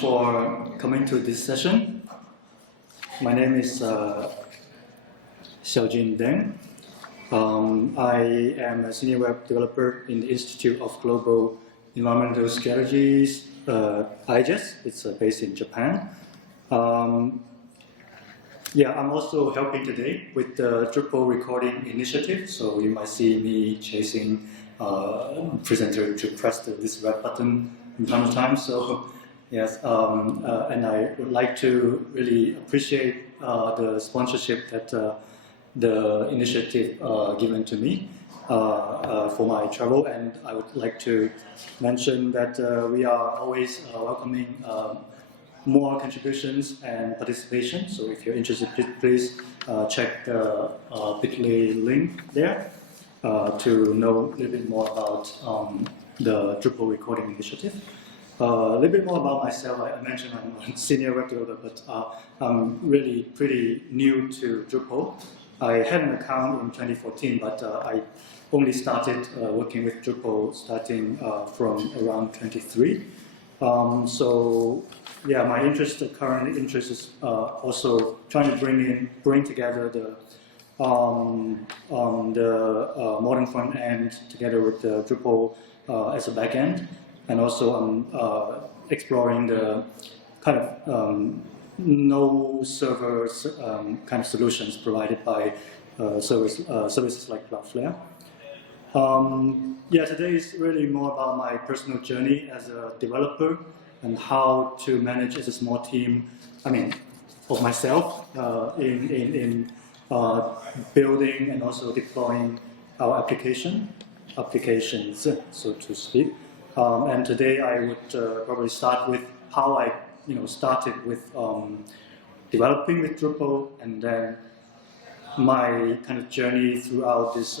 for coming to this session. My name is Xiaojin Deng. I am a senior web developer in the Institute of Global Environmental Strategies, IGES. It's based in Japan. I'm also helping today with the Drupal recording initiative, so you might see me chasing presenter to press this red button from time to time. So yes, and I would like to really appreciate the sponsorship that the initiative given to me for my travel, and I would like to mention that we are always welcoming more contributions and participation. So if you're interested, please check the bit.ly link there to know a little bit more about the Drupal recording initiative. A little bit more about myself. I mentioned I'm a senior web developer, but I'm really pretty new to Drupal. I had an account in 2014, but I only started working with Drupal starting from around 23. So yeah, my current interest is also trying to bring together the modern front end together with the Drupal as a back end, and also I'm exploring the kind of no servers kind of solutions provided by services like Cloudflare. Today is really more about my personal journey as a developer and how to manage as a small team, of myself in building and also deploying our applications, so to speak. And today I would probably start with how I started with developing with Drupal, and then my kind of journey throughout this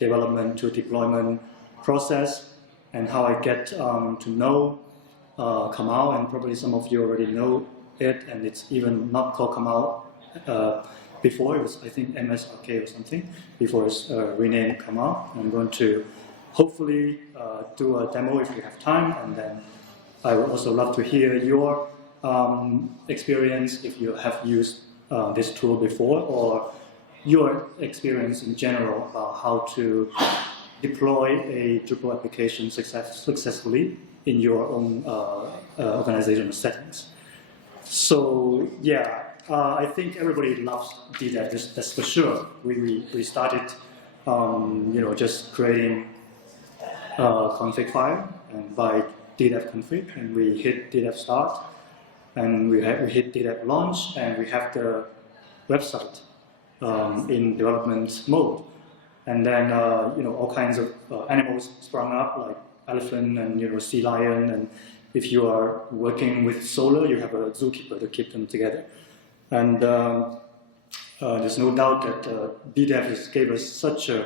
development to deployment process, and how I get to know Kamal, and probably some of you already know it, and it's even not called Kamal before. It was, I think, MSRK or something before it's renamed Kamal. I'm going to hopefully do a demo if you have time, and then I would also love to hear your experience if you have used this tool before, or your experience in general about how to deploy a Drupal application successfully in your own organizational settings. So yeah, I think everybody loves DDEV, that's for sure. We started just creating a config file and by DDEV config, and we hit DDEV start, and we hit DDEV launch, and we have the website in development mode. And then all kinds of animals sprung up, like elephant and sea lion, and if you are working with Solar, you have a zookeeper to keep them together. And there's no doubt that DDEV gave us such a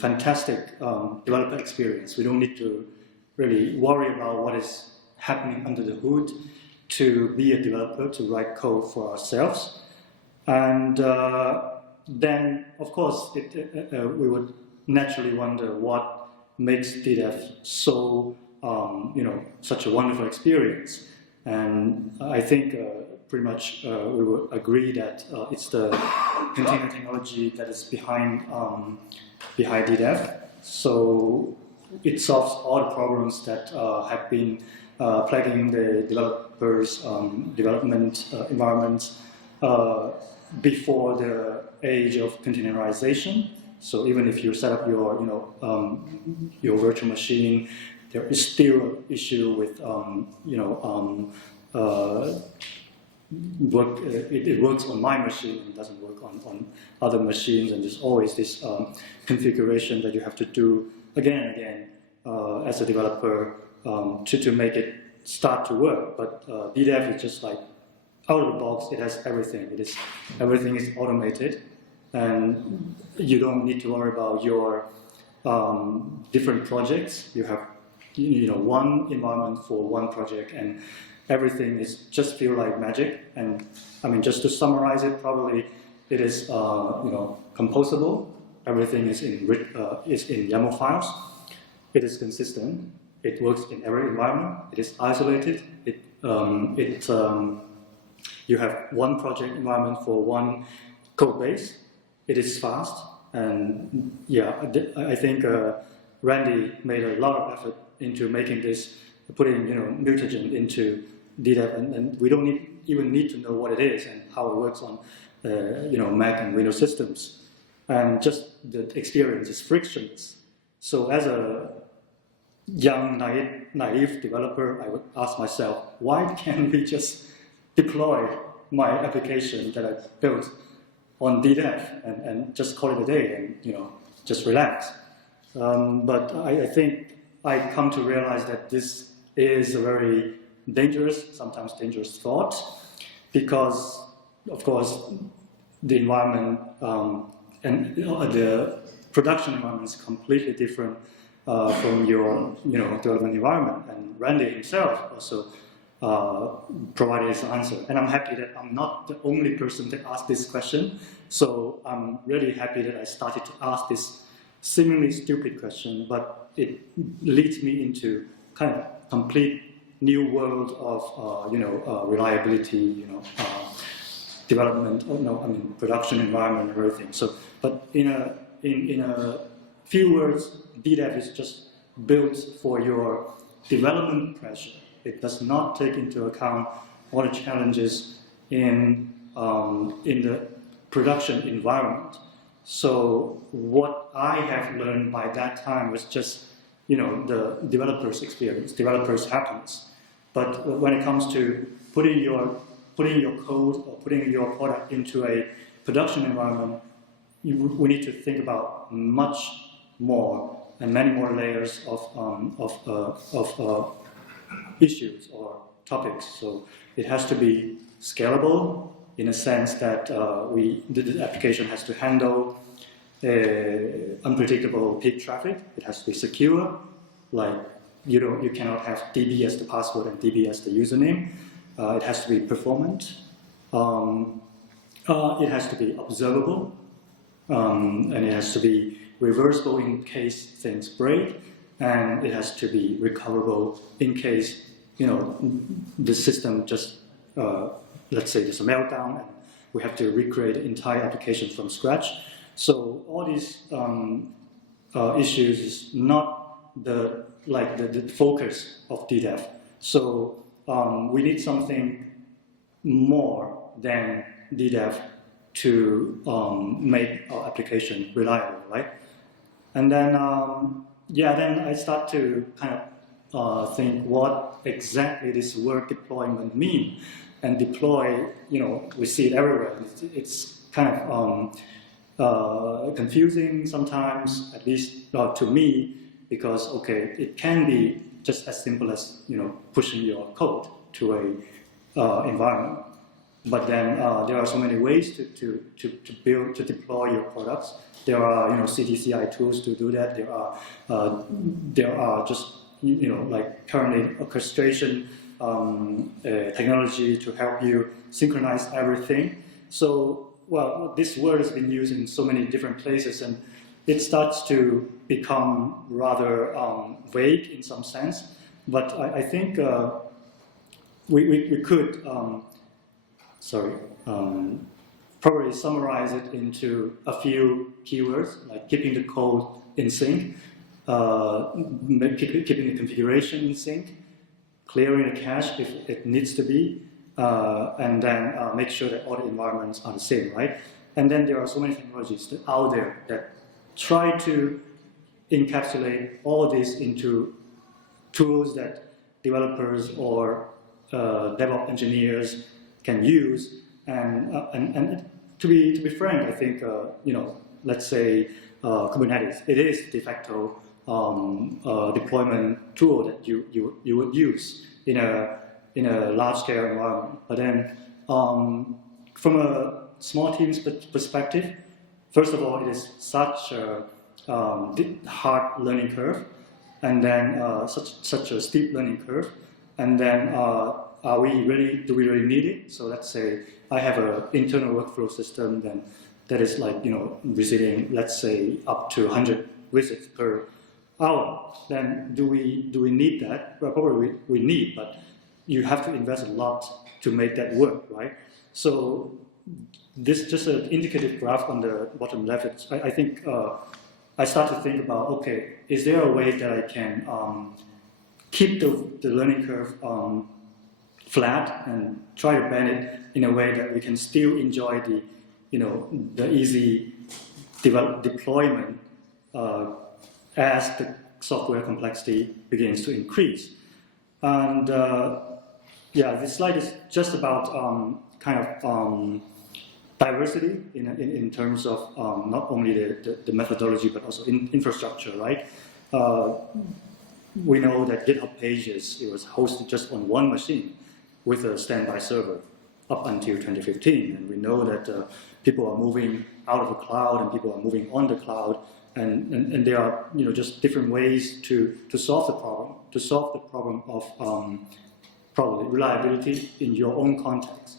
fantastic developer experience. We don't need to really worry about what is happening under the hood to be a developer, to write code for ourselves. And then, of course, we would naturally wonder what makes DDEV so, such a wonderful experience. And I think pretty much we would agree that it's the container technology that is behind DDEV. So it solves all the problems that have been plaguing the developers' development environments before the age of containerization. So even if you set up your virtual machine, there is still an issue with it works on my machine and doesn't work on other machines, and there's always this configuration that you have to do again and again as a developer to make it start to work. But DDEV is just like out of the box. It has everything. Everything is automated, and you don't need to worry about your different projects. You have one environment for one project, and everything is just feel like magic. And just to summarize it, probably it is composable. Everything is in YAML files. It is consistent, It works in every environment. It is isolated. You have one project environment for one code base. It is fast, and yeah, I think Randy made a lot of effort into making this, putting mutagen into DDEV, and we don't even need to know what it is and how it works on Mac and Windows systems, and just the experience is frictionless. So as a young naive developer, I would ask myself, why can't we just deploy my application that I built on DDEV and just call it a day and just relax? But I think I come to realize that this is a very dangerous, sometimes dangerous thought, because of course the environment and the production environment is completely different from your development environment. And Randy himself also provided his answer. And I'm happy that I'm not the only person that asked this question. So I'm really happy that I started to ask this seemingly stupid question, but it leads me into kind of complete new world of reliability, development, production environment and everything. So, but in a few words, DDEV is just built for your development pressure. It does not take into account all the challenges in the production environment. So what I have learned by that time was just the developer's experience, developer's happiness. But when it comes to putting your code or putting your product into a production environment, we need to think about much more and many more layers of issues or topics. So it has to be scalable in a sense that the application has to handle unpredictable peak traffic. It has to be secure, like you cannot have DB as the password and DB as the username. It has to be performant. It has to be observable, and it has to be reversible in case things break, and it has to be recoverable in case the system just let's say there's a meltdown and we have to recreate the entire application from scratch. So all these issues is not the focus of DDEV. So we need something more than DDEV to make our application reliable, right? And then then I start to kind of think what exactly this word deployment mean. And deploy, we see it everywhere. It's kind of confusing sometimes, at least to me, because it can be just as simple as pushing your code to a environment. But then there are so many ways to deploy your products. There are CDCI tools to do that. There are just like currently orchestration technology to help you synchronize everything. So, this word has been used in so many different places, and it starts to become rather vague in some sense. But I think we could, probably summarize it into a few keywords, like keeping the code in sync, keeping the configuration in sync, clearing the cache if it needs to be, and then make sure that all the environments are the same, right? And then there are so many technologies out there that try to encapsulate all this into tools that developers or DevOps engineers can use. And to be frank, I think let's say Kubernetes, it is de facto deployment tool that you would use in a large-scale environment. But then, from a small team's perspective, first of all, it is such a hard learning curve, and then such a steep learning curve, and then do we really need it? So let's say I have an internal workflow system that is like receiving, let's say, up to 100 visits per hour, then do we need that? Well, probably we need, but you have to invest a lot to make that work, right? So this is just an indicative graph on the bottom left. I think I start to think about, okay, is there a way that I can keep the learning curve flat and try to bend it in a way that we can still enjoy the easy deployment as the software complexity begins to increase. And yeah, this slide is just about diversity in terms of not only the methodology but also infrastructure, right? We know that GitHub Pages, it was hosted just on one machine with a standby server up until 2015, and we know that people are moving out of the cloud and people are moving on the cloud, and there are just different ways to solve the problem of probably reliability in your own context.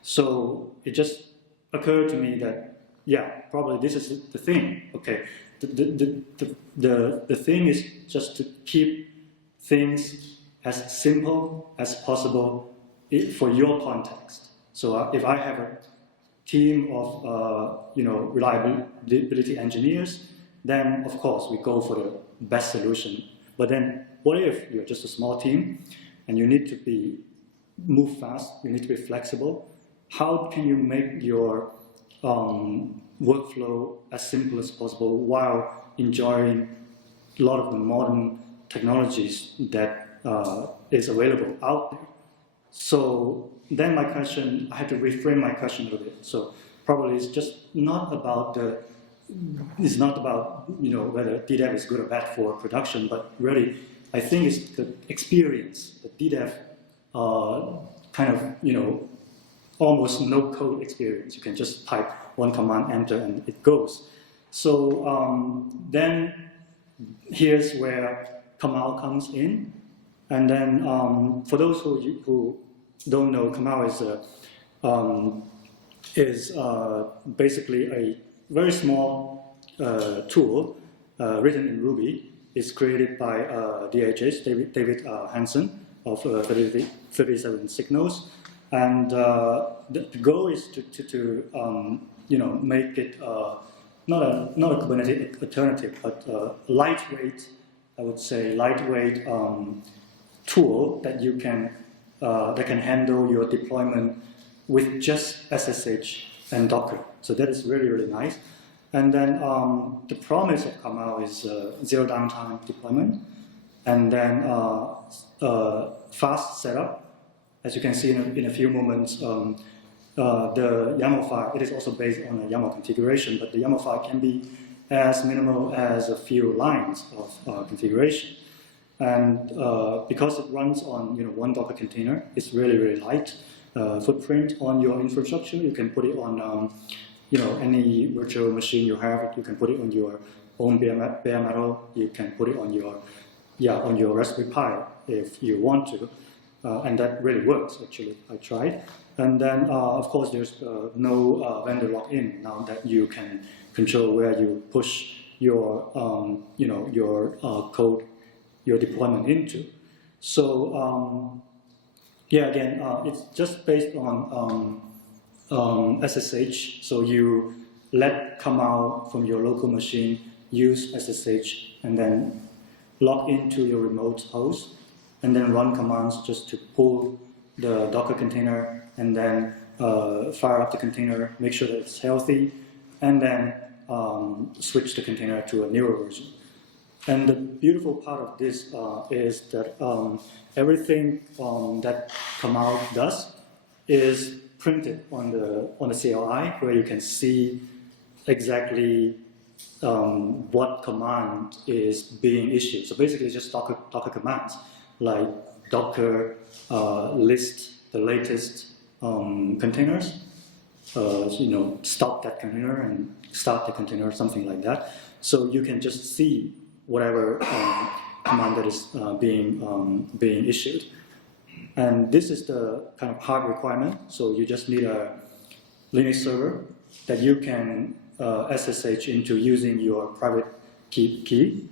So it just occurred to me that, yeah, probably this is the thing. Okay, the thing is just to keep things as simple as possible for your context. So if I have a team of reliability engineers, then of course we go for the best solution. But then what if you're just a small team and you need to move fast, you need to be flexible? How can you make your workflow as simple as possible while enjoying a lot of the modern technologies that is available out there? So then my question, I had to reframe my question a little bit. So probably it's just not about whether DDEV is good or bad for production, but really I think it's the experience, the DDEV almost no code experience. You can just type one command, enter, and it goes. So then here's where Kamal comes in. And then for those who don't know, Kamal is basically a very small tool written in Ruby. It's created by DHH, David Hansen of 37 Signals. And the goal is to make it not a Kubernetes alternative, but lightweight, I would say, lightweight tool that you can that can handle your deployment with just SSH and Docker. So that is really, really nice. And then the promise of Kamal is zero downtime deployment, and then fast setup. As you can see in a few moments, the YAML file, it is also based on a YAML configuration, but the YAML file can be as minimal as a few lines of configuration. And because it runs on one Docker container, it's really, really light footprint on your infrastructure. You can put it on any virtual machine you have. You can put it on your own bare metal. You can put it on your Raspberry Pi if you want to. And that really works, actually. I tried. And then, of course, there's no vendor lock-in now that you can control where you push your, code, your deployment into. So, yeah, again, it's just based on SSH. So you let Kamal from your local machine use SSH and then log into your remote host, and then run commands just to pull the Docker container and then fire up the container, make sure that it's healthy, and then switch the container to a newer version. And the beautiful part of this is that everything that Kamal does is printed on the CLI, where you can see exactly what command is being issued. So basically, it's just Docker commands, like Docker list the latest containers, stop that container and start the container, something like that. So you can just see whatever command that is being issued. And this is the kind of hard requirement. So you just need a Linux server that you can SSH into using your private key.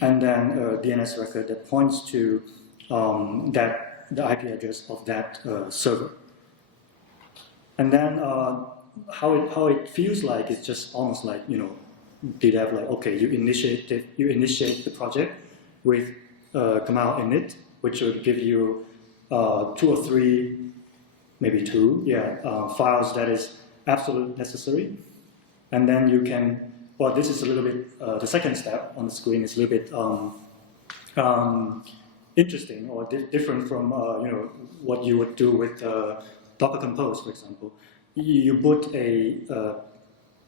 and then a DNS record that points to the IP address of that server. And then how it feels like is just almost like, you know, DDEV, like, okay, you initiate the project with Kamal init, which will give you 2 or 3, maybe 2, files that is absolutely necessary. And then you can, well, this is a little bit, the second step on the screen is a little bit interesting or different from you know, what you would do with Docker Compose, for example. You put a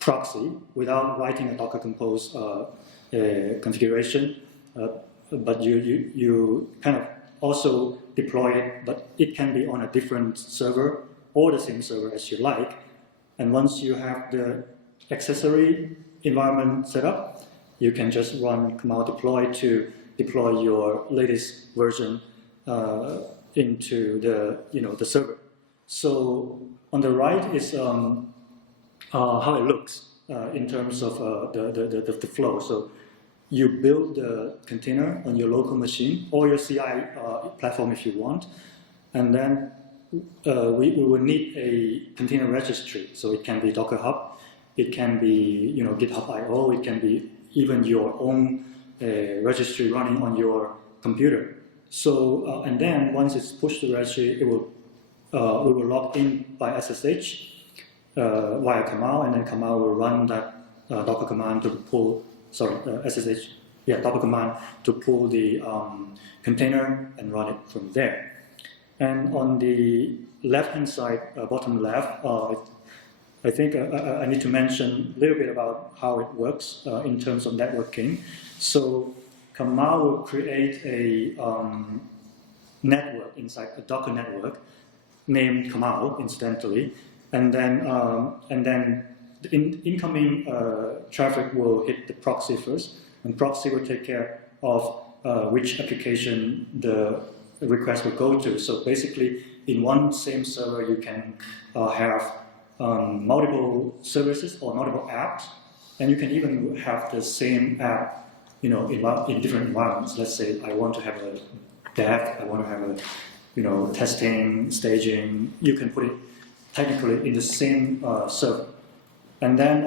proxy without writing a Docker Compose configuration, but you kind of also deploy it, but it can be on a different server or the same server as you like. And once you have the accessory environment set up, you can just run Kamal deploy to deploy your latest version into the, you know, the server. So on the right is how it looks in terms of the flow. So you build the container on your local machine or your CI platform if you want, and then we will need a container registry. So it can be Docker Hub, it can be, you know, GitHub IO, it can be even your own registry running on your computer. So and then once it's pushed to the registry, it will we will log in by SSH via Kamal, and then Kamal will run that Docker command to pull, SSH, Docker command to pull the container and run it from there. And on the left-hand side, bottom left, I think I need to mention a little bit about how it works in terms of networking. So Kamal will create a network inside a Docker network named Kamal, incidentally, and then the incoming traffic will hit the proxy first, and proxy will take care of which application the request will go to. So basically, in one same server, you can have multiple services or multiple apps, and you can even have the same app, you know, in different environments. Let's say I want to have a dev, I want to have a, you know, testing, staging. You can put it technically in the same server, and then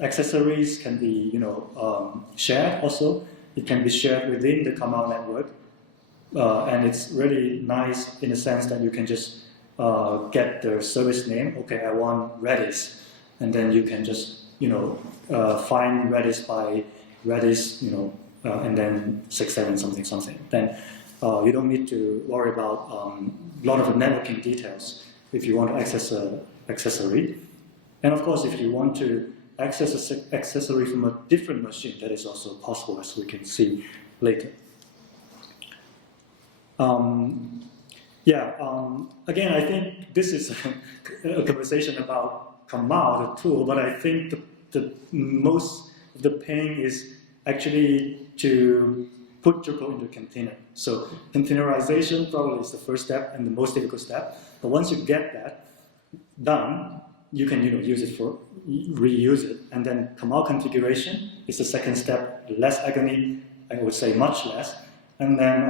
accessories can be, you know, shared also. It can be shared within the Kamal network, and it's really nice in the sense that you can just get the service name. Okay, I want Redis, and then you can just, you know, find Redis by Redis, you know, and then 67 something something. Then you don't need to worry about a lot of the networking details if you want to access an accessory. And of course, if you want to access an accessory from a different machine, that is also possible, as we can see later. Again, I think this is a conversation about Kamal, the tool, but I think the most of the pain is actually to put Drupal into a container. So containerization probably is the first step and the most difficult step. But once you get that done, you can, you know, use it for reuse it. And then Kamal configuration is the second step, less agony, I would say much less. And then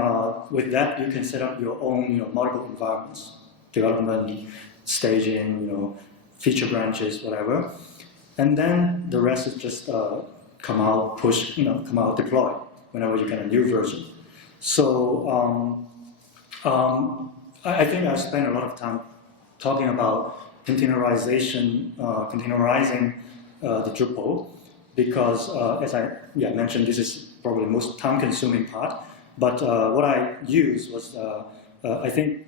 with that, you can set up your own, you know, multiple environments, development, staging, you know, feature branches, whatever. And then the rest is just Kamal push, you know, Kamal deploy whenever you get a new version. So I think I've spent a lot of time talking about containerization, containerizing the Drupal, because as I mentioned, this is probably the most time-consuming part. But what I used was, I think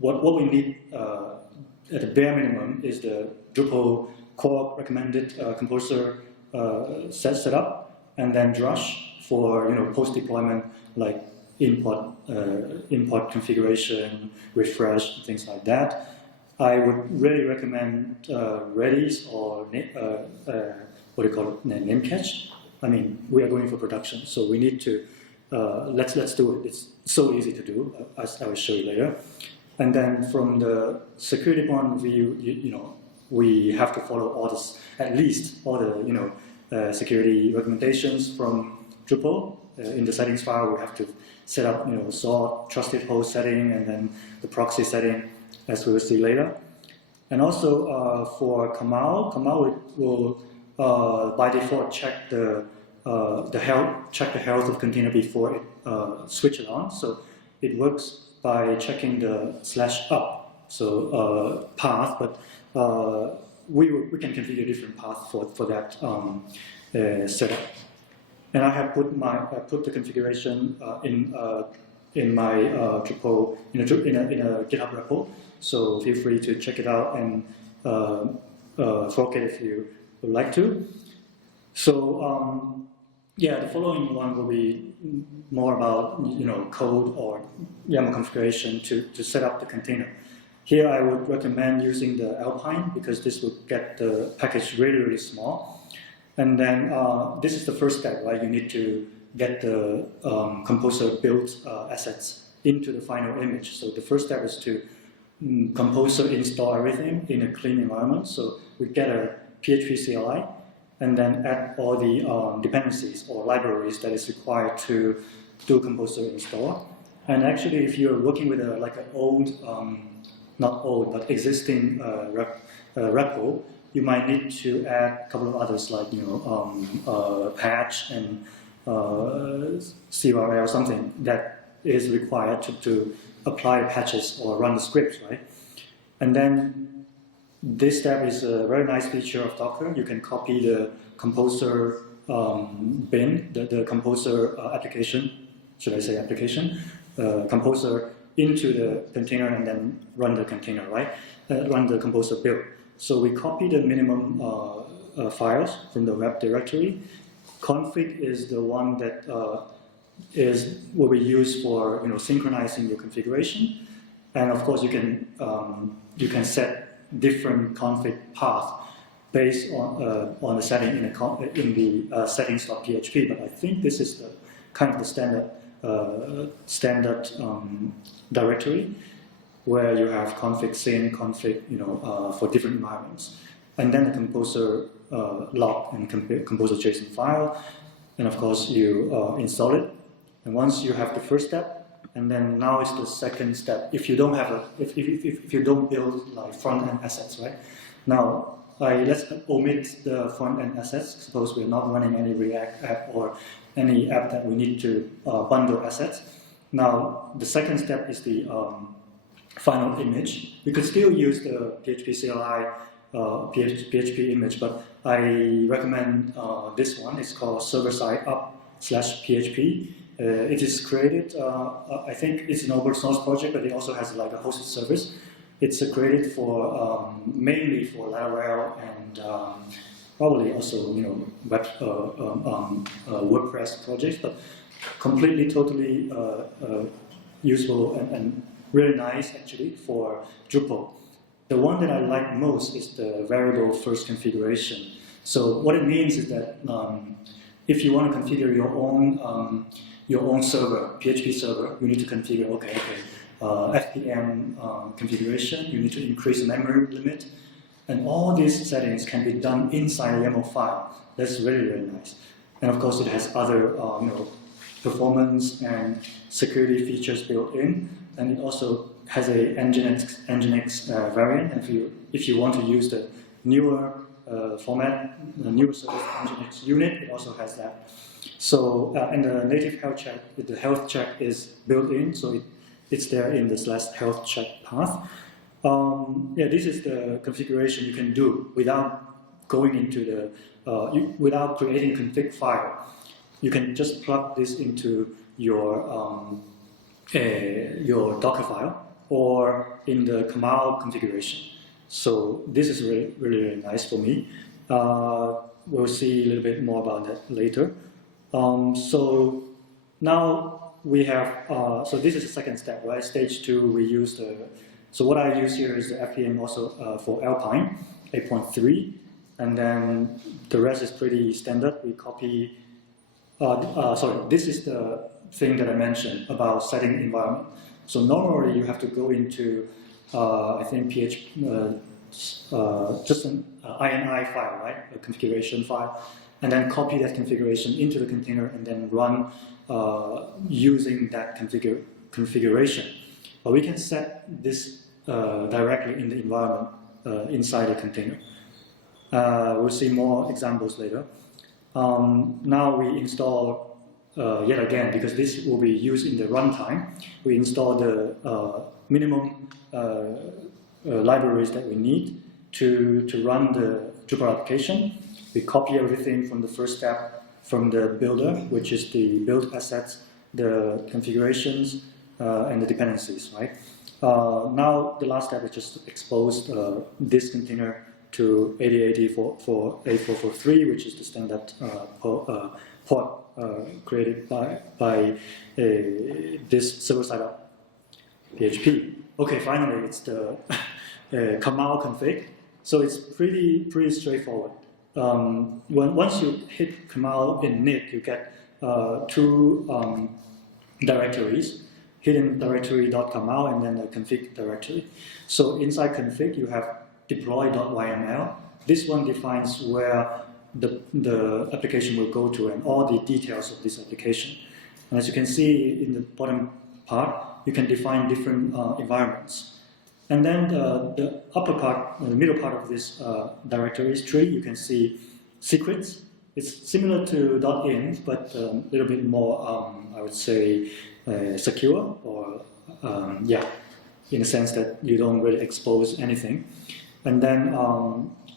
what we need at the bare minimum is the Drupal core recommended composer setup, and then Drush for, you know, post-deployment, like import configuration, refresh, things like that. I would really recommend Redis or what do you call it, name catch. I mean, we are going for production, so we need to let's do it. It's so easy to do, as I will show you later. And then from the security point of view, you know, we have to follow all this, at least all the, you know, security recommendations from Drupal. In the settings file, we have to set up, sort, trusted host setting, and then the proxy setting, as we will see later. And also for Kamal will by default check the health of container before it switches on. So it works by checking the /up path, but we can configure different paths for that setup. And I have put the configuration in my Drupal in a GitHub repo. So feel free to check it out and fork it if you would like to. So the following one will be more about code or YAML configuration to set up the container. Here I would recommend using the Alpine because this would get the package really small. And then this is the first step, right? You need to get the composer built assets into the final image. So the first step is to composer install everything in a clean environment. So we get a PHP CLI and then add all the dependencies or libraries that is required to do composer install. And actually, if you're working with like an old, not old, but existing repo, you might need to add a couple of others like patch and CRL, something that is required to apply patches or run the scripts, right? And then this step is a very nice feature of Docker. You can copy the composer bin, the composer application, should I say application, composer into the container and then run the container, right? Run the composer build. So we copy the minimum files from the web directory. Config is the one that will be used for synchronizing your configuration, and of course you can set different config path based on the setting in the settings.php. But I think this is the kind of the standard directory where you have config syn, config for different environments, and then the composer log and composer JSON file, and of course you install it. And once you have the first step, and then now is the second step. If you don't have if you don't build like front end assets, right? Now let's omit the front end assets. Suppose we're not running any React app or any app that we need to bundle assets. Now the second step is the final image. We could still use the PHP CLI PHP image, but I recommend this one. It's called server-side up/PHP. It is created, I think it's an open source project, but it also has like a hosted service. It's created for mainly for Laravel and probably also web WordPress projects, but completely, totally useful and really nice actually for Drupal. The one that I like most is the variable first configuration. So what it means is that if you want to configure your own server, PHP server, you need to configure FPM configuration. You need to increase the memory limit, and all these settings can be done inside a YAML file. That's really nice. And of course, it has other performance and security features built in, and it also has a Nginx variant. And if you want to use the newer format, the newer service Nginx unit, it also has that. So and the native health check, the health check is built in, so it's there in the /health check path. This is the configuration you can do without going into the without creating config file. You can just plug this into your Docker file or in the Kamal configuration. So this is really nice for me. We'll see a little bit more about that later. So now we have, so this is the second step, right? Stage 2, we use so what I use here is the FPM also for Alpine 8.3, and then the rest is pretty standard. We copy, this is the thing that I mentioned about setting environment. So normally you have to go into, I think PHP, just an INI file, right? A configuration file. and then copy that configuration into the container and then run using that configuration. But we can set this directly in the environment inside the container. We'll see more examples later. Now we install, yet again, because this will be used in the runtime, we install the minimum libraries that we need to run the Drupal application. We copy everything from the first step from the builder, which is the build assets, the configurations, and the dependencies, right? Now the last step is just to expose this container to 8080 for 8443, which is the standard port created by this server-side up PHP. Okay, finally it's the Kamal config. So it's pretty straightforward. Once you hit Kamal init, you get two directories, hidden directory.kamal and then a config directory. So inside config you have deploy.yml. This one defines where the application will go to and all the details of this application. And as you can see in the bottom part, you can define different environments. And then the upper part, the middle part of this directories tree, you can see secrets. It's similar to .env, but a little bit more, I would say, secure, or yeah, in a sense that you don't really expose anything. And then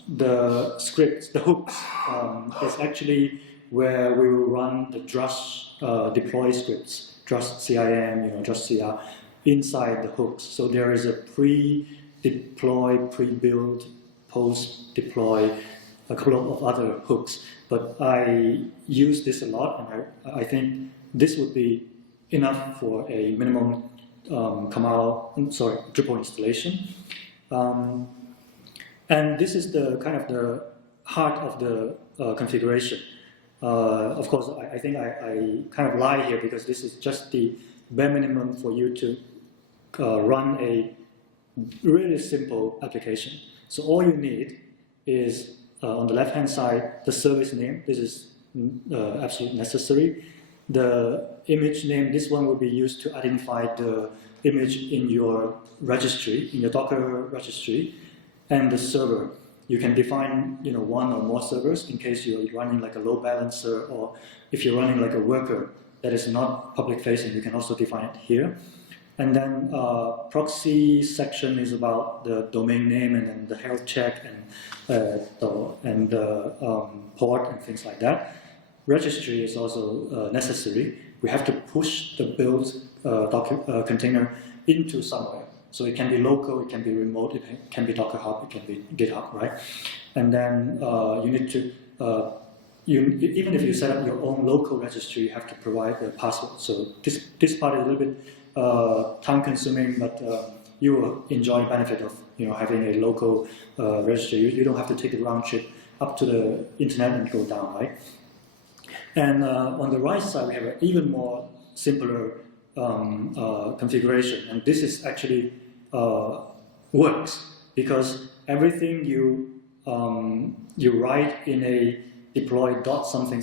the scripts, the hooks, is actually where we will run the Drush deploy scripts, Drush CIM, Drush CR, inside the hooks. So there is a pre-deploy, pre-build, post-deploy, a couple of other hooks. But I use this a lot, and I think this would be enough for a minimum Drupal installation. And this is the kind of the heart of the configuration. Of course, I think I kind of lie here because this is just the bare minimum for you to run a really simple application. So all you need is on the left-hand side the service name. This is absolutely necessary. The image name. This one will be used to identify the image in your registry, in your Docker registry. And the server, you can define one or more servers in case you're running like a load balancer, or if you're running like a worker that is not public facing, you can also define it here. And then proxy section is about the domain name and then the health check and the port and things like that. Registry is also necessary. We have to push the build container into somewhere. So it can be local, it can be remote, it can be Docker Hub, it can be GitHub, right? And then you need to, even if you set up your own local registry, you have to provide the password. So this part is a little bit time-consuming, but you will enjoy the benefit of having a local registry. You don't have to take the round trip up to the internet and go down, right? And on the right side, we have an even more simpler configuration, and this is actually works because everything you write in a deploy dot something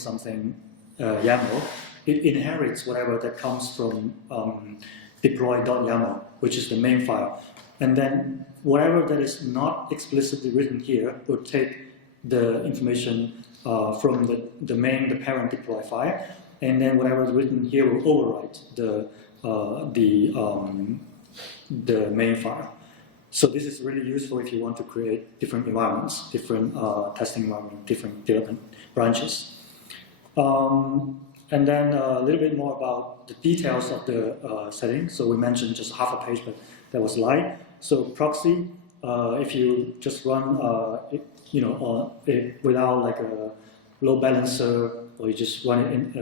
YAML, it inherits whatever that comes from deploy.yaml, which is the main file, and then whatever that is not explicitly written here will take the information from the parent deploy file, and then whatever is written here will overwrite the main file. So this is really useful if you want to create different environments, different testing environments, different development branches. And then a little bit more about the details of the settings. So we mentioned just half a page, but that was light. So proxy, if you just run without like a load balancer, or you just run it in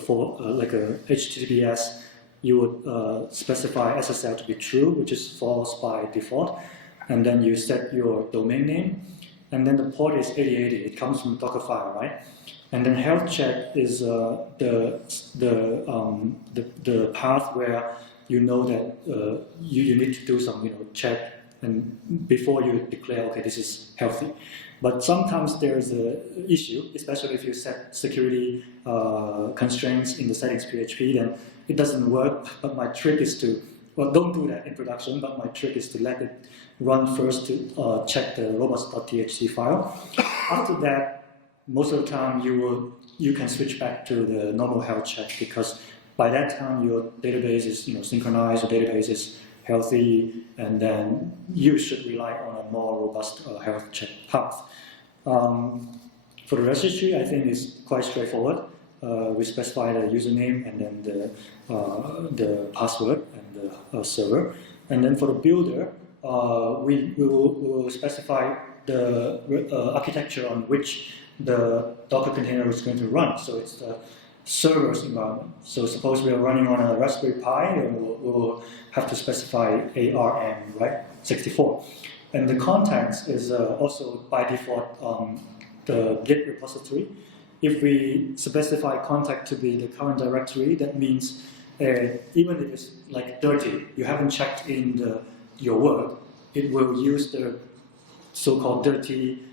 for like a HTTPS, you would specify SSL to be true, which is false by default, and then you set your domain name, and then the port is 8080. It comes from Dockerfile, right? And then health check is the path where you know that you need to do some check and before you declare, okay, this is healthy. But sometimes there's an issue, especially if you set security constraints in the settings PHP, then it doesn't work. But my trick is to, well, don't do that in production, but my trick is to let it run first to check the robust.txt file. After that, most of the time you can switch back to the normal health check, because by that time your database is synchronized, your database is healthy, and then you should rely on a more robust health check path. For the registry, I think it's quite straightforward. We specify the username and then the password and the server. And then for the builder, we will specify the architecture on which the Docker container is going to run. So it's the server's environment. So suppose we are running on a Raspberry Pi, and we'll have to specify ARM, right? 64. And the context is also by default the Git repository. If we specify contact to be the current directory, that means even if it's like dirty, you haven't checked in your work, it will use the so-called dirty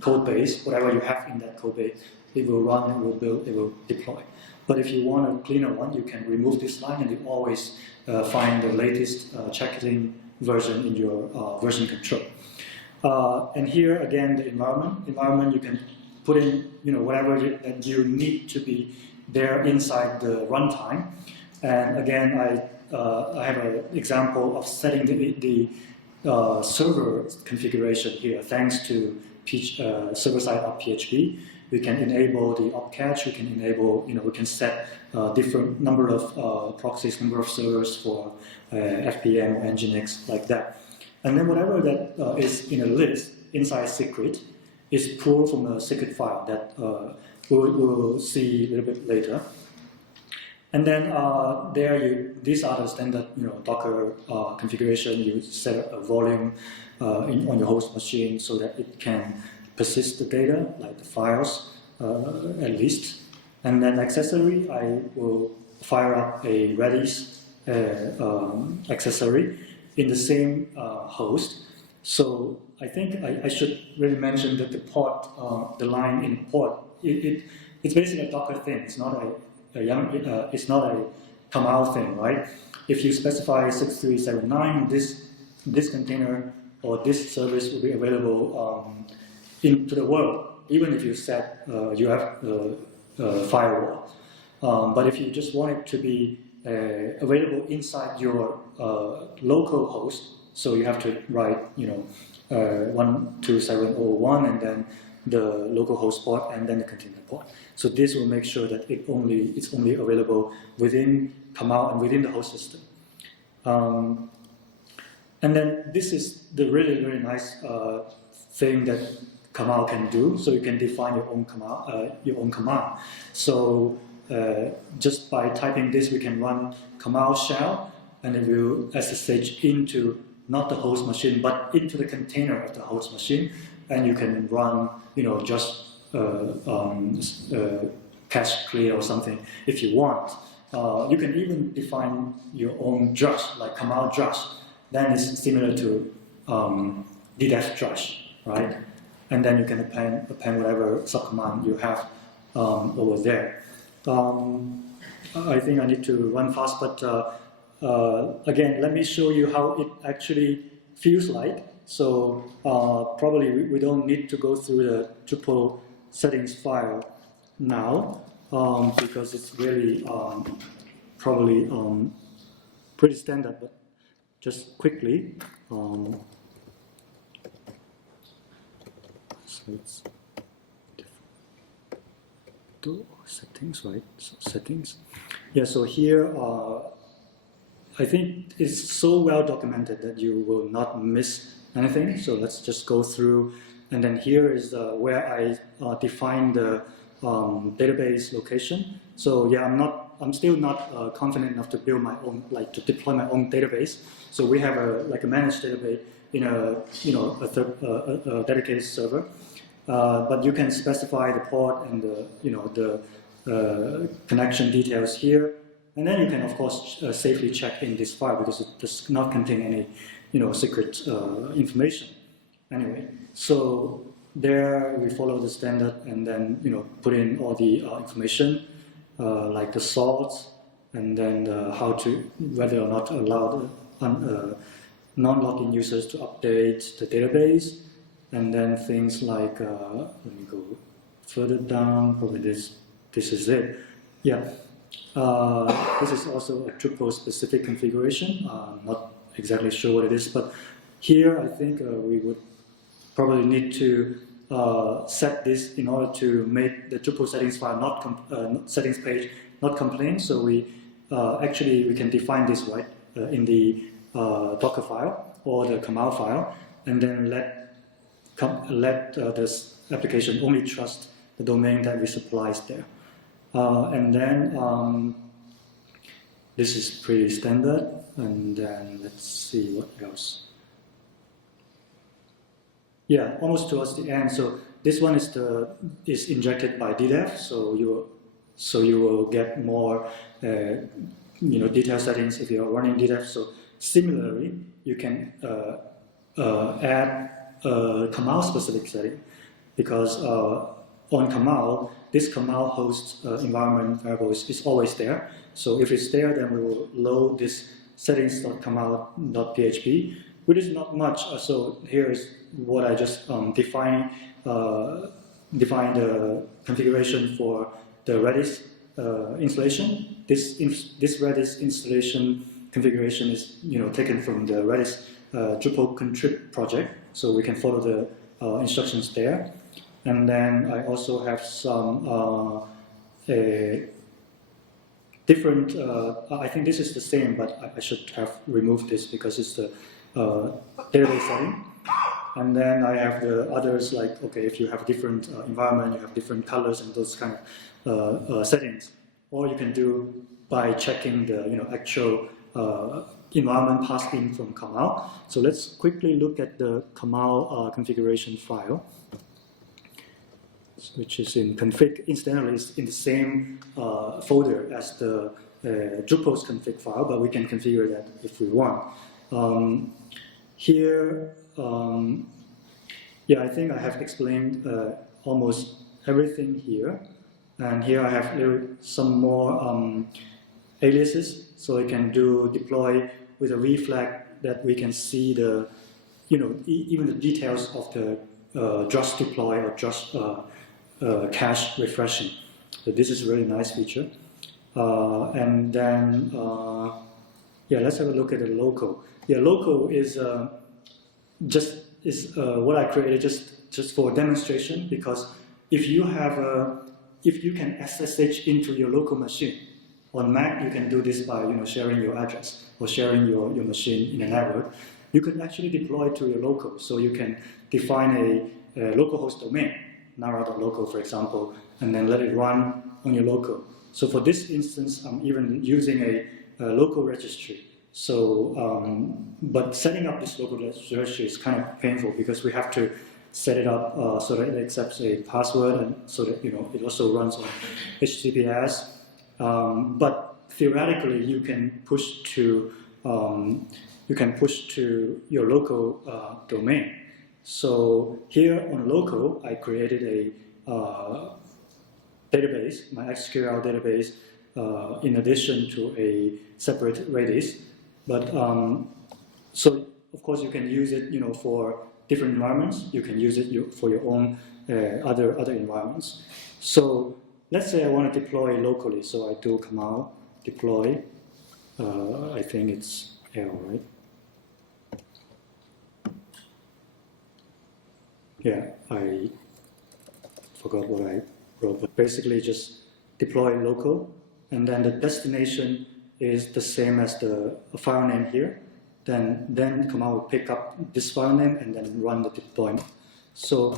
code base, whatever you have in that code base. It will run, it will build, it will deploy. But if you want a cleaner one, you can remove this line and you always find the latest check-in version in your version control. And here again, the environment you can put in whatever that you need to be there inside the runtime. And again, I have an example of setting the server configuration here. Thanks to server-side.php, we can enable the op-cache. We can enable, we can set different number of proxies, number of servers for FPM or Nginx, like that. And then whatever that is in a list inside secret is pulled from a secret file that we'll see a little bit later. And then these are the standard Docker configuration. You set a volume on your host machine so that it can persist the data, like the files at least. And then accessory, I will fire up a Redis accessory in the same host. So I think I should really mention that the port, the line in port, it's basically a Docker thing. It's not it's not a Kamal thing, right? If you specify 6379, this container or this service will be available into the world, even if you set you have a firewall. But if you just want it to be available inside your local host, so you have to write 12701 and then the local host port and then the container port. So this will make sure that it's only available within Kamal and within the host system. And then this is the really, really nice thing that Kamal can do. So you can define your own command. So just by typing this, we can run Kamal shell, and it will SSH into not the host machine, but into the container of the host machine, and you can run, just cache clear or something if you want. You can even define your own drush, like Kamal drush. Then it's similar to ddef drush, right? And then you can append whatever subcommand you have over there. I think I need to run fast, but again, let me show you how it actually feels like. So probably we don't need to go through the Drupal settings file now because it's really probably pretty standard, but just quickly. So it's settings, right? So settings. Yeah, so here I think it's so well documented that you will not miss anything. So let's just go through, and then here is where I define the database location. So yeah, I'm still not confident enough to build my own, to deploy my own database. So we have a managed database in a dedicated server. But you can specify the port and the connection details here, and then you can of course safely check in this file because it does not contain any secret information. Anyway, so there we follow the standard and then put in all the information like the source and then whether or not allow non-login users to update the database, and then things like let me go further down. Probably this is it. Yeah, this is also a Drupal specific configuration. Not exactly sure what it is, but here I think we would probably need to set this in order to make the Drupal settings file settings page not complain. So we actually we can define this right in the Docker file or the Kamal file, and then let this application only trust the domain that we supplies there. And then this is pretty standard. And then let's see what else. Yeah, almost towards the end. So this one is injected by DDEV. So you will get more detailed settings if you are running DDEV. So similarly, you can add a Kamal specific setting, because on Kamal, this Kamal host environment variable is always there. So if it's there, then we will load this settings.kamal.php, which is not much. So here is what I just defined the configuration for the Redis installation. This Redis installation configuration is taken from the Redis Drupal contrib project, so we can follow the instructions there. And then I also have some different, I think this is the same, but I should have removed this because it's the database setting. And then I have the others, like, okay, if you have different environment, you have different colors and those kind of settings. Or you can do by checking the actual environment passed in from Kamal. So let's quickly look at the Kamal configuration file, which is in config. Incidentally, it's in the same folder as the Drupal's config file, but we can configure that if we want. Here, yeah, I think I have explained almost everything here. And here I have some more aliases, so I can do deploy with a reflag that we can see the, even the details of the just deploy or just cache refreshing. So this is a really nice feature. And then, yeah, let's have a look at the local. Yeah, local is what I created just for demonstration, because if you can SSH into your local machine on Mac, you can do this by sharing your address or sharing your machine in a network. You can actually deploy to your local, so you can define a localhost domain, nara.local, for example, and then let it run on your local. So for this instance, I'm even using a local registry. So, but setting up this local registry is kind of painful because we have to set it up so that it accepts a password and so that it also runs on HTTPS. But theoretically, you can push to your local domain. So here on local, I created a database, my SQL database, in addition to a separate Redis. But so of course you can use it, for different environments. You can use it for your own other environments. So let's say I want to deploy locally. So I do Kamal deploy. I think it's L, right? Yeah, I forgot what I wrote, but basically just deploy local, and then the destination is the same as the file name here. Then Kamal will pick up this file name and then run the deployment. So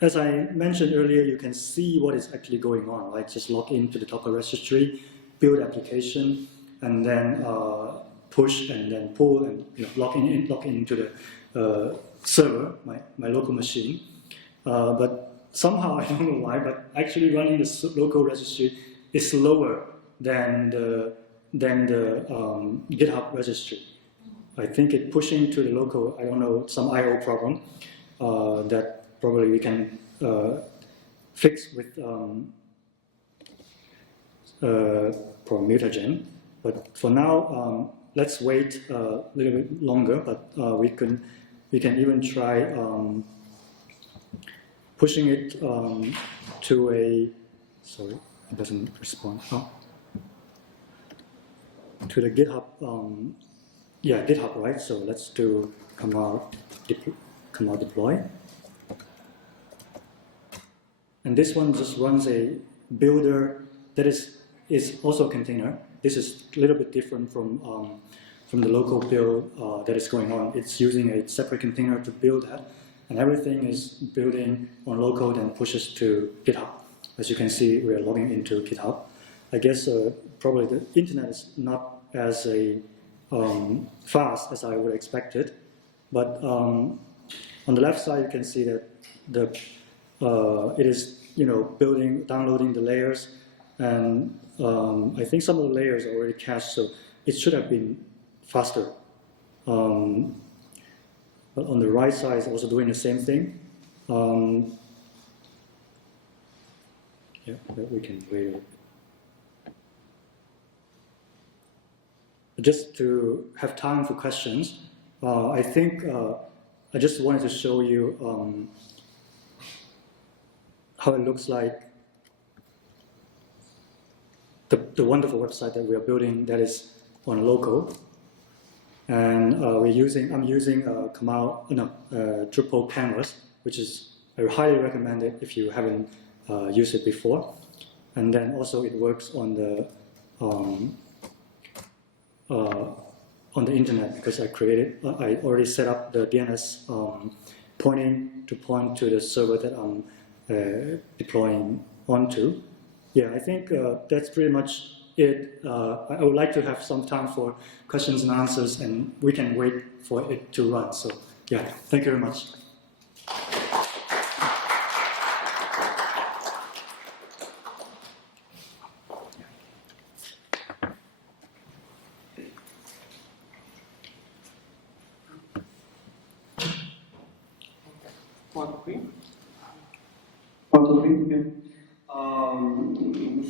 as I mentioned earlier, you can see what is actually going on, right? Just log into the Docker registry, build application, and then push and then pull and log into the server, my local machine. But somehow, I don't know why, but actually running the local registry is slower than the GitHub registry. I think it pushing to the local, I don't know, some I/O problem that probably we can fix with mutagen. But for now, let's wait a little bit longer. But we can even try pushing it to a, sorry, it doesn't respond. Oh. To the GitHub, yeah, GitHub, right? So let's do Kamal deploy. And this one just runs a builder that is also a container. This is a little bit different from the local build that is going on. It's using a separate container to build that, and everything is building on local and pushes to GitHub. As you can see, we are logging into GitHub. I guess probably the internet is not as fast as I would expect it, but on the left side you can see that it is downloading the layers, and I think some of the layers are already cached, so it should have been faster. But on the right side is also doing the same thing. Yeah, we can wait a little bit. Just to have time for questions, I think I just wanted to show you how it looks like, the wonderful website that we are building that is on local. And I'm using Drupal Canvas, which is, I highly recommend it if you haven't used it before. And then also it works on the internet, because I already set up the DNS point to the server that I'm deploying onto. Yeah, I think that's pretty much it. I would like to have some time for questions and answers, and we can wait for it to run. So yeah, thank you very much.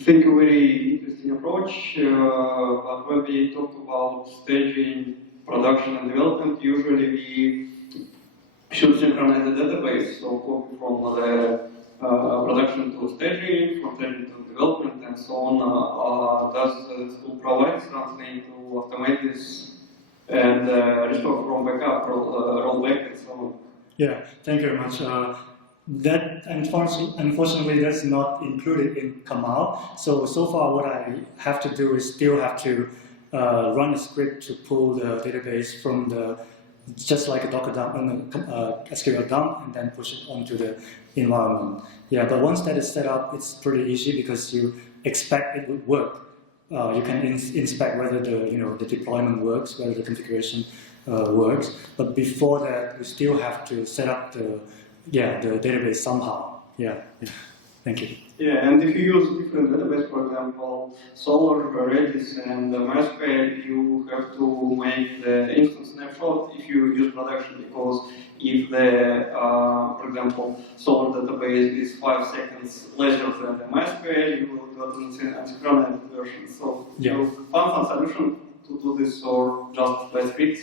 Think a very interesting approach, but when we talk about staging, production and development, usually we should synchronize the database, so copy from the production to staging, from staging to development and so on. Does the tool provide something to automate this and restore from backup, rollback and so on? Yeah, thank you very much. That unfortunately that's not included in Kamal. So far what I have to do is still have to run a script to pull the database from just like a Docker dump, SQL dump, and then push it onto the environment. Yeah, but once that is set up, it's pretty easy because you expect it would work. You can inspect whether the deployment works, whether the configuration works. But before that, you still have to set up the database somehow. Yeah. Thank you. Yeah, and if you use different database, for example, Solr, Redis, and MySQL, you have to make the instance snapshot if you use production, because if the, for example, Solr database is 5 seconds later than the MySQL, you will got an asynchronous version. So you found some solution to do this, or just by scripts?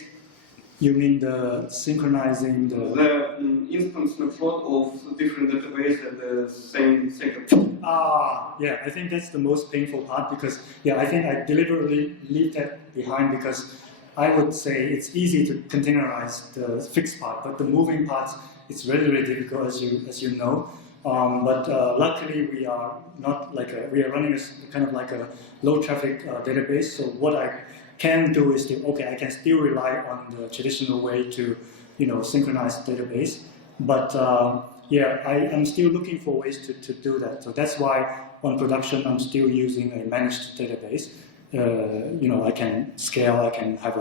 You mean the synchronizing the instance snapshot of different databases at the same second? Yeah, I think that's the most painful part, because I think I deliberately leave that behind, because I would say it's easy to containerize the fixed part, but the moving parts, it's really, really difficult, as you know. But luckily we are not like we are running a kind of like a low traffic database. So what I can do is I can still rely on the traditional way to, synchronize the database. But I'm still looking for ways to do that. So that's why on production I'm still using a managed database. I can scale, I can have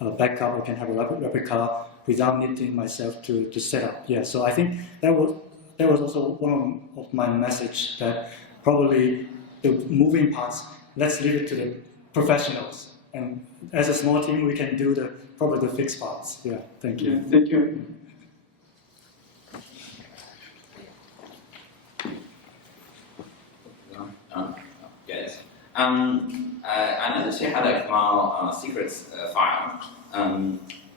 a backup, I can have a replica without needing myself to set up. Yeah. So I think that was also one of my message, that probably the moving parts, let's leave it to the professionals. And as a small team, we can do probably the fixed parts. Yeah, thank you. Yeah, thank you. Yes. I noticed you had a Kamal secrets file.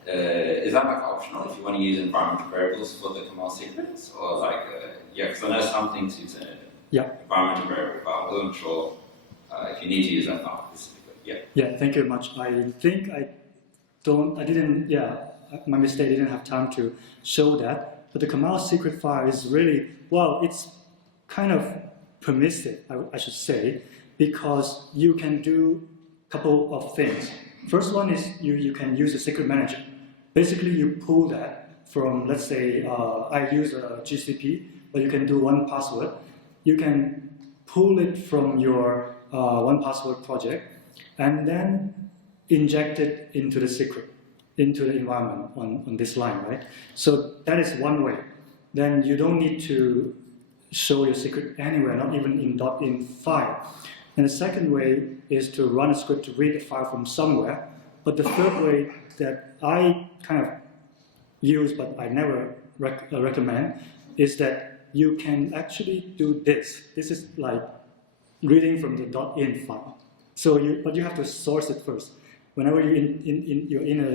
Is that like optional if you want to use environment variables for the Kamal secrets, or like yeah? Because I know some things use an environment variable, but I wasn't sure if you need to use that file specifically. Yeah. Yeah. Thank you very much. I think I didn't. Yeah, my mistake. I didn't have time to show that. But the Kamal secret file is really it's kind of permissive, I should say, because you can do a couple of things. First one is you can use a secret manager. Basically, you pull that from, let's say, I use a GCP, but you can do 1Password. You can pull it from your 1Password project and then inject it into the secret, into the environment on this line, right? So that is one way. Then you don't need to show your secret anywhere, not even in .in file. And the second way is to run a script to read a file from somewhere. But the third way that I kind of use, but I never recommend, is that you can actually do this. This is like reading from the .in file. So but you have to source it first. Whenever you're in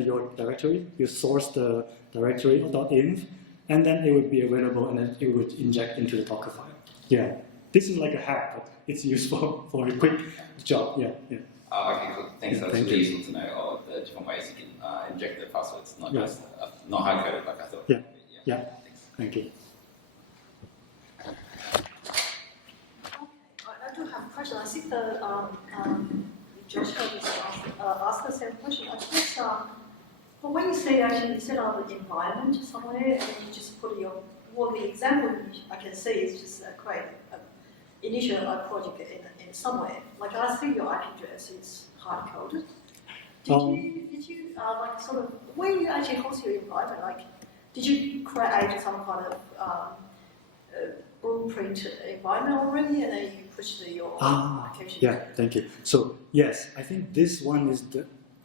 your directory, you source the directory .in, and then it would be available, and then it would inject into the Docker file. Yeah, this is like a hack, but it's useful for a quick job. Yeah. Okay, cool. Thanks. That's really useful to know all the different ways you can inject the passwords, not just not hard coded like I thought. Yeah. Thank you. I do have a question. I think Josh asked the same question. I guess, but when you say actually you set up the environment somewhere and then you just put the example I can say is just create an initial project in somewhere. Like I think your IP address is hard coded. Did you like sort of where you actually host your environment? Like, did you create some kind of blueprint environment already, and then you push your application? Yeah, thank you. So yes, I think this one is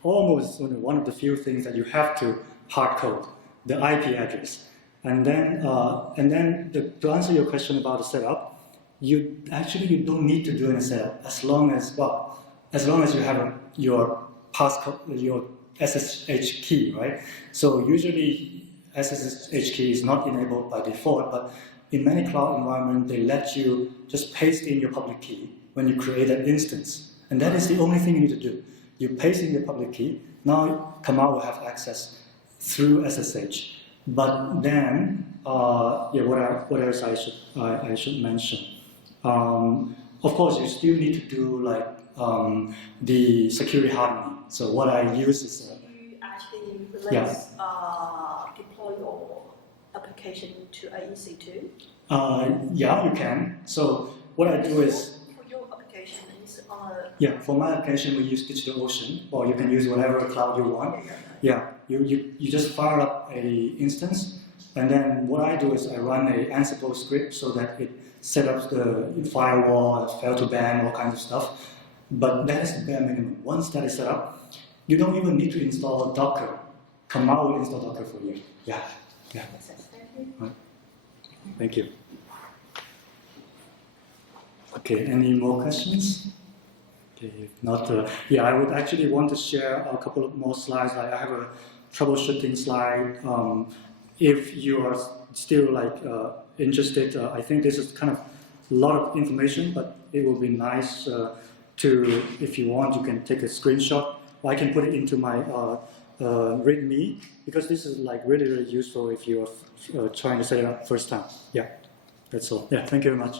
almost one of the few things that you have to hard code, the IP address. And then to answer your question about the setup, you don't need to do any setup as long as you have your passcode, your SSH key, right? So usually SSH key is not enabled by default, but in many cloud environments, they let you just paste in your public key when you create an instance. And that is the only thing you need to do. You paste in your public key. Now Kamal will have access through SSH. But then, what else I should mention? Of course, you still need to do like the security hardening. So what I use is you actually deploy your application to AEC2? Yeah, you can. So what I do is for your application is for my application we use DigitalOcean, or you can use whatever cloud you want. You just fire up a instance, and then what I do is I run a Ansible script so that it set up the firewall, fail to ban, all kinds of stuff. But that is the bare minimum. Once that is set up, you don't even need to install Docker. Kamal will install Docker for you. Yeah. Thank you. Okay, any more questions? Okay, if not, I would actually want to share a couple of more slides. I have a troubleshooting slide. If you are still interested, I think this is kind of a lot of information, but it will be nice if you want, you can take a screenshot. Or I can put it into my README, because this is really, really useful if you are trying to set it up first time. Yeah, that's all. Yeah, thank you very much.